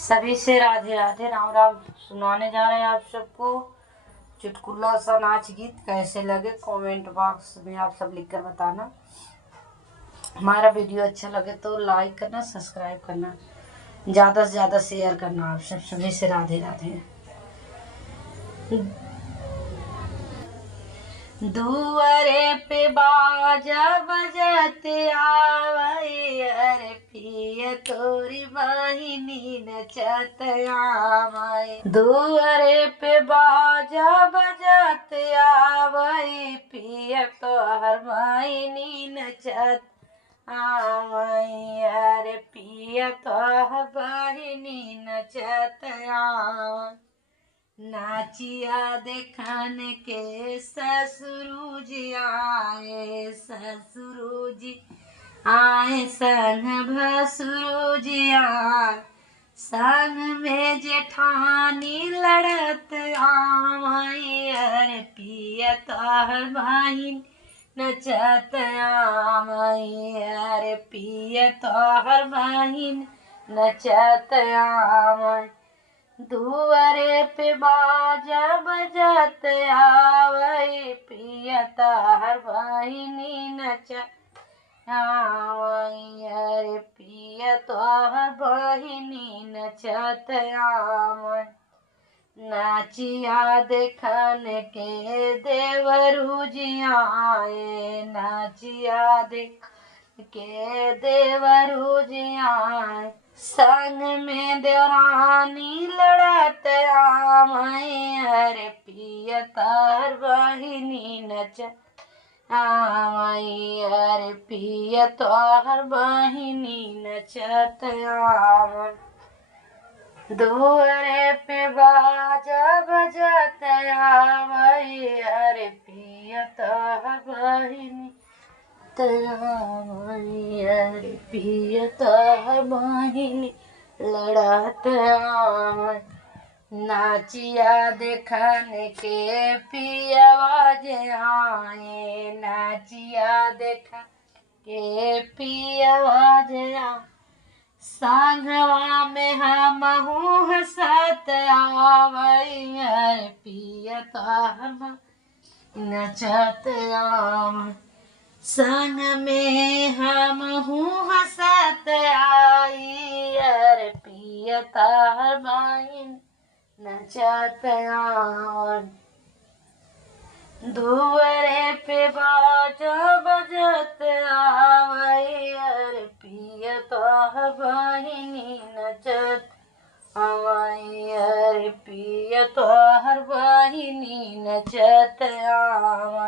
सभी से राधे राधे राम राम। सुनाने जा रहे हैं आप सबको चुटकुला सा नाच गीत। कैसे लगे कमेंट बॉक्स में आप सब लिखकर बताना। हमारा वीडियो अच्छा लगे तो लाइक करना, सब्सक्राइब करना, ज़्यादा से ज़्यादा शेयर करना। आप सब सभी से राधे राधे। दुआरे पे बाजा बजते आवै, अरे पिया तोरी बहिनी नचत आवै। दुआरे पे बाजा बजते आवै, पिया तोहर बहिनी नचत आवै, अरे पिया तोहर बहिनी नचत आवै। नाचिया देखन के ससुर जी आए, ससुर जी आए संग भसुर जी आए, संग में जेठानी लड़त आवै, अरे पिया तोहर बहिन नचत आवै, अरे पिया तोहर बहिन नचत आवै। दुआरे पे बाजा बजत आवै, पिया तोहर बहिनी नचत आवै, अरे पिया तोहर बहिनी नचत आवै। नाचिया देखन के देवरू जी आए, नाचिया देखन के देवरू जी आए, संग में देवरानी लड़त आवै, अरे पिया तोहर बहिनी नचत आवै, अरे पिया तोहर बहिनी नचत आवै। दुआरे पे बाजा बजत आवै, अरे पिया तोहर बहिनी आवै, अरे पिया तोहर बहिनी लड़त आवै। नाचिया देखन के पियवा जे आए, नाचिया देखन के पियवा जे आए, संगवा में हमहू हंसत आवै, अरे पिया तोहर बहिनी नचत आवै। संग में हमहू हंसत आई, अरे पिया तोहर बहिनी नचत आवै। दुआरे पे बाजा बजत आवै, अरे पिया तोहर बहिनी नचत आवै, अरे पिया तोहर बहिनी नचत आवै।